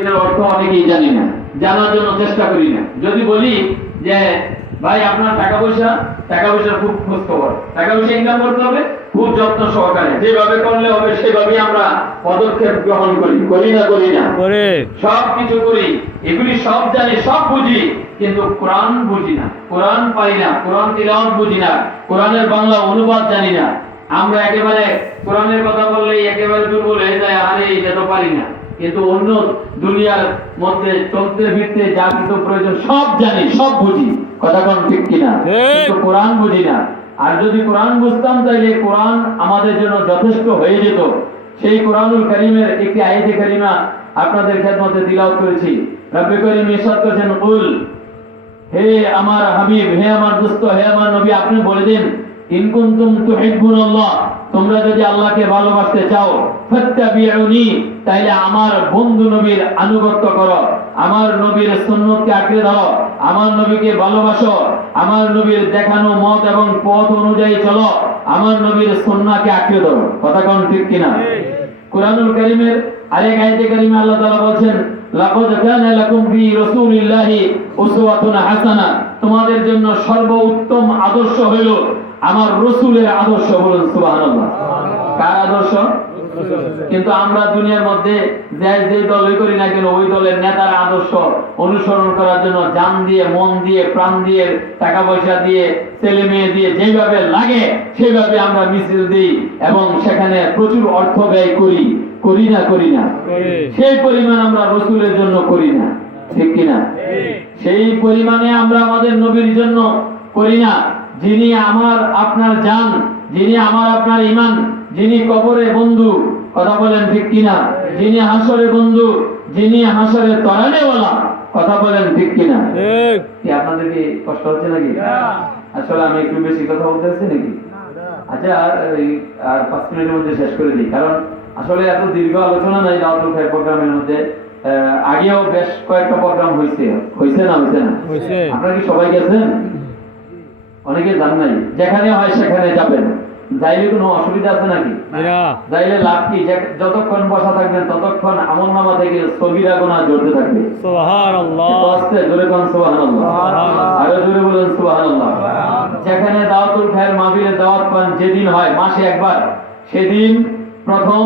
এটার অর্থ অনেকেই জানি না, জানার জন্য চেষ্টা করি না। যদি বলি যে ভাই আপনার টাকা পয়সার খুব খোঁজ খবর, টাকা পয়সা ইনকাম করতে হবে খুব যত্ন সহকারে, যেভাবে করলে হবে সেভাবেই আমরা পদক্ষেপ গ্রহণ করি না সব কিছু করি, এগুলি সব জানি, সব বুঝি, কিন্তু কোরআন বুঝি না, কোরআন পাই না, কোরআন তিলাওয়াত বুঝি না, কোরআনের বাংলা অনুবাদ জানি না। আমরা একেবারে কোরআনের কথা বললেই একেবারে দুর্বল হয়ে যায়, আরে এটা তো পারি না। কিন্তু অন্য দুনিয়ার মধ্যে চলতে ফিরতে যা কিছু প্রয়োজন সব জানি, সব বুঝি, কথা কোন ঠিক কিনা? কিন্তু কোরআন বুঝি না। আর যদি কোরআন বুঝতাম তাহলে কোরআন আমাদের জন্য যথেষ্ট হয়ে যেত। সেই কোরআনুল কারীমের একটি আয়াতে কারিমা আপনাদের খেদমতে তিলাওয়াত করেছি। রব্বে করিম ইরশাদ করেছেন, কুল, হে আমার হাবিব, হে আমার দোস্ত, হে আমার নবী, আপনি বলে দিন, ইন কুনতুম তুহিব্বুনাল্লাহ, তোমরা যদি আল্লাহকে ভালোবাসতে চাও, ফাত্তাবিউনি, তাইলে আমার বন্ধু নবীর আনুগত্য করো, আমার নবীর সুন্নতকে আঁকড়ে ধরো, আমার নবীকে ভালোবাসো, আমার নবীর দেখানো মত এবং পথ অনুযায়ী চলো, আমার নবীর সুন্নাহকে আঁকড়ে ধরো। কথা কোন ঠিক কিনা? কুরআনুল কারীমের আরেক আয়াতে কারিমা আল্লাহ তাআলা বলেন, লাকাদ কানা লাকুম ফি রাসূলিল্লাহি উসওয়াতুন হাসানা, তোমাদের জন্য সর্বোত্তম আদর্শ হলো আমার রাসূলের আদর্শ। বলুন সুবহানাল্লাহ। কার আদর্শ? কিন্তু আমরা দুনিয়ার মধ্যে যে দলই করি না কেন, ওই দলের নেতার আদর্শ অনুসরণ করার জন্য জান দিয়ে, মন দিয়ে, প্রাণ দিয়ে, টাকা পয়সা দিয়ে, ছেলে মেয়ে দিয়ে, যেভাবে লাগে সেভাবে আমরা মিছিল দিই এবং সেখানে প্রচুর অর্থ ব্যয় করি না সেই পরিমাণ আমরা রাসূলের জন্য করি না, ঠিক কিনা? সেই পরিমাণে আমরা আমাদের নবীর জন্য করি না, যিনি আমার আপনার জান, যিনি আমার আপনার ঈমান, যিনি কবরে বন্ধু, কথা বলেন ঠিক কিনা? যিনি হাসরে বন্ধু, যিনি হাসরে তরানেওয়ালা, কথা বলেন ঠিক কিনা? কি আপনাদের কি কষ্ট হচ্ছে নাকি? আসলে আমি একটু বেশি কথা বলতেছি নাকি? আচ্ছা, আর 5 মিনিটের মধ্যে শেষ করে দিই, কারণ আসলে এত দীর্ঘ আলোচনা নাই দাওয়াতুল খায়ের প্রোগ্রামের মধ্যে। আগেও বেশ কয়েকটা প্রোগ্রাম হয়েছে না? আপনারা কি সবাই গেছেন? অনেকে জান নাই। যেখানে হয় সেখানে যাবেন, যাইলে কোনো অসুবিধা আছে নাকি? যাইলে লাভ কি? যতক্ষণ বসা থাকবেন ততক্ষণ আমলনামা থেকে সগীরা গুনাহ জ্বলতে থাকবে। সুবহানাল্লাহ। আস্তে জোরে কোন সুবহানাল্লাহ, আরো জোরে বলেন সুবহানাল্লাহ। যেখানে দাওয়াতুল খায়ের মাহফিলে দাওয়াত পান, যেদিন হয় মাসে একবার, সেদিন প্রথম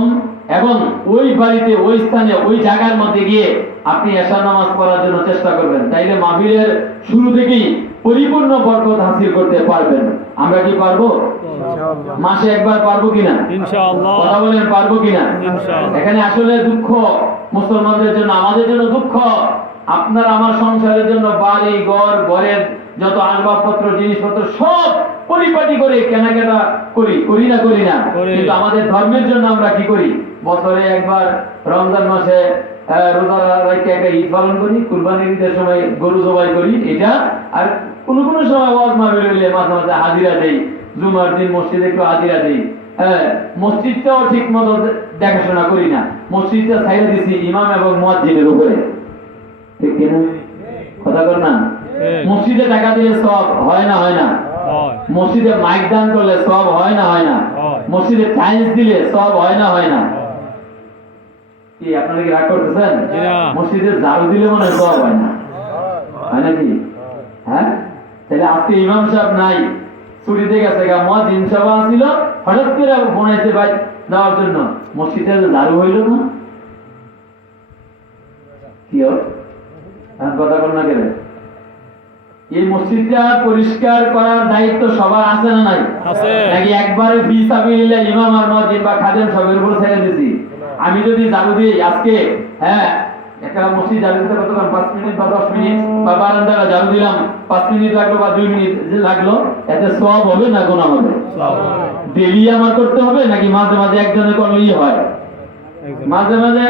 এবং ওই বাড়িতে, ওই স্থানে, ওই জায়গার মধ্যে গিয়ে আপনি এশার নামাজ পড়ার জন্য চেষ্টা করবেন। তাইলে মাহফিলের শুরু থেকেই পরিপূর্ণ বরকত হাসিল করতে পারবেন। আমরা কি পারবো? মাসে একবার পারবো কিনা? ইনশাআল্লাহ। কথা বলেন, পারবো কিনা? ইনশাআল্লাহ। এখানে আসলে দুঃখ মুসলমানদের জন্য, আমাদের জন্য দুঃখ। আপনার আমার সংসারের জন্য বাড়ি ঘর, ঘরের যত আসবাবপত্র, জিনিসপত্র সব পরিপাটি করে কেনাকাটা করি না? কিন্তু আমাদের ধর্মের জন্য আমরা কি করি? বছরে একবার রমজান মাসে রোজা রেখে একটা ঈদ পালন করি, কুরবানির ঈদের সময় গরু জবাই করি, এটা। আর কোন সময় ওয়াজ মাহফিল হইলে মাঝে হাজিরা দেই, জুমার দিন মসজিদে একটু হাজিরা দেই। মসজিদটাও ঠিক মতো দেখাশোনা করি না, মসজিদটা ছাইড়া দিছি ইমাম এবং মুয়াজ্জিনের উপরে, ঠিক কিনা? কথা বল না? মসজিদে টাকা দিলে সব হয় না? মসজিদে মাইক দান করলে সব হয় না? মসজিদে টাইলস দিলে সব হয় না? কি আপনারা কি রাগ করতেছেন? মসজিদে ঝাড়ু দিলে মনে সব হয় নাকি? হ্যাঁ, তাহলে আজকে ইমাম সাহেব নাই, ছুটিতে গেছে, মুয়াজ্জিন সাহেব ছিল, হঠাৎ করে বনাইতে ভাই যাওয়ার জন্য, মসজিদে ঝাড়ু হইল না? কি কথা বল না কেন? এই মসজিদটা পরিষ্কার করার দায়িত্ব সবার আছে না নাই? নাকি একবারে ফি সাবিলিল্লাহ ইমাম আর মুয়াজ্জিন বা খাদেম সবের উপর ছেড়ে দিছি? আমি যদি ঝাড়ু দিই আজকে, একটা মসজিদ ঝাড়ু দিতে কতক্ষণ? 5 মিনিট বা 10 মিনিট, বা বারান্দাটা ঝাড়ু দিলাম 5 মিনিট লাগলো বা 2 মিনিট লাগলো, এতে সওয়াব হবে না গুনাহ হবে? ডেইলি আমার করতে হবে নাকি মাঝে মাঝে একজনে করলেই হয়? মাঝে মাঝে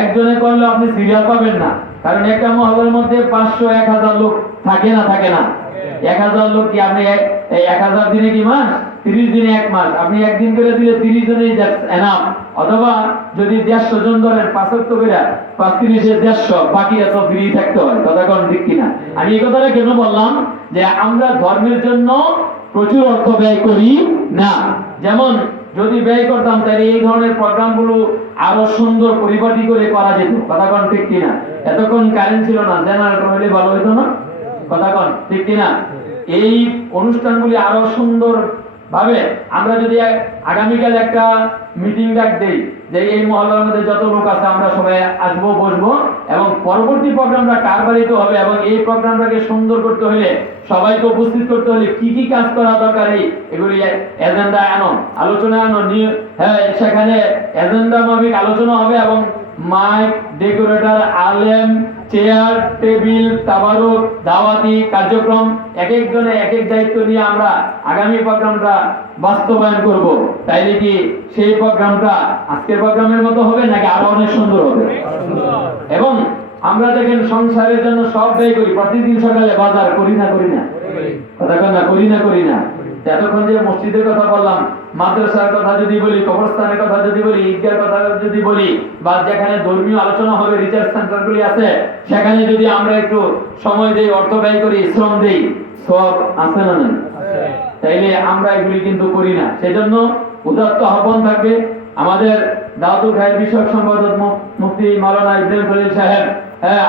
একজনে করলে আপনি সিরিয়াল পাবেন না, কারণ একটা মহল্লার মধ্যে 500-1000 লোক থাকে না? 1000 লোক কি আপনি 1000 দিনে কি মাস? 30 দিনে 1 মাস। আপনি একদিন করে দিলে 30 জনেই এনাফ। অথবা যদি 150 জন ধরেন 5 করে 5-30 150, বাকি এত ফ্রি থাকতে হয়। কথা কোন ঠিক কিনা? আমি এই কথাটা কেন বললাম? যে আমরা ধর্মের জন্য প্রচুর অর্থ ব্যয় করি না। যেমন যদি ব্যয় করতাম তাহলে এই ধরনের প্রোগ্রামগুলো আরো সুন্দর পরিপাটি করে করা যেত। কথা কন ঠিক কিনা? এতক্ষণ কারেন্ট ছিল না, জেনারেটর হলে ভালো হতো না? কথা কন ঠিক কিনা? এই অনুষ্ঠানগুলি আরো সুন্দর ভাবে আমরা যদি আগামীকাল একটা মিটিং ডাক দেই যে এই মহল্লার মধ্যে যত লোক আছে আমরা সবাই আসবো, বসবো, এবং পরবর্তী প্রোগ্রামটা কার বাড়িতে হবে এবং এই প্রোগ্রামটাকে সুন্দর করতে হলে সবাইকে উপস্থিত করতে হলে কি কি কাজ করা দরকার এগুলি এজেন্ডা আনো, আলোচনা আনো। হ্যাঁ, সেখানে এজেন্ডা মাফিক আলোচনা হবে এবং মাইক, ডেকোরেটর, আলেম, চেয়ার, টেবিল, তাবারুক, দাওয়াতি কার্যক্রম এক একজনে এক এক দায়িত্ব নিয়ে আমরা আগামী প্রোগ্রামটা বাস্তবায়ন করব। তাইলে কি সেই প্রোগ্রামটা আজকের প্রোগ্রামের মতো হবে নাকি আরো অনেক সুন্দর হবে? এবং আমরা দেখেন সংসারের জন্য সব ব্যয় করি, প্রতিদিন সকালে বাজার করি না কথা কন না, করি না। এতক্ষণ যে মসজিদের কথা বললাম, মাদ্রাসার কথা যদি বলি, কবরস্থানের কথা যদি বলি, ঈদগার কথা যদি বলি, বা যেখানে ধর্মীয় আলোচনা হবে, রিসার্চ সেন্টারগুলি আছে, সেখানে যদি আমরা একটু সময় দেই, অর্থ ব্যয় করি, শ্রম দেই, সব আছে না নাই? তাইলে আমরা এগুলি কিন্তু করি না। সেজন্য উদাত্ত আহ্বান থাকবে। আমাদের দাউদুল খায়ের বিষয়ক সম্পাদক মুফতি মাওলানা ইব্রাহিম খলিল সাহেব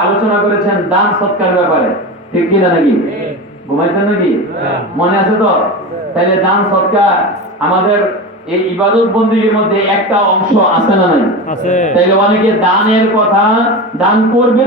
আলোচনা করেছেন দান সৎকার ব্যাপারে, ঠিক কিনা নাকি? ঘুমাইছেন নাকি? মনে আছে তো? তাইলে দান সৎকার আমাদের এই ইবাদত বন্দিগির মধ্যে একটা অংশ আছে না নাই? তাইলে অনেকে দানের কথা, দান করবে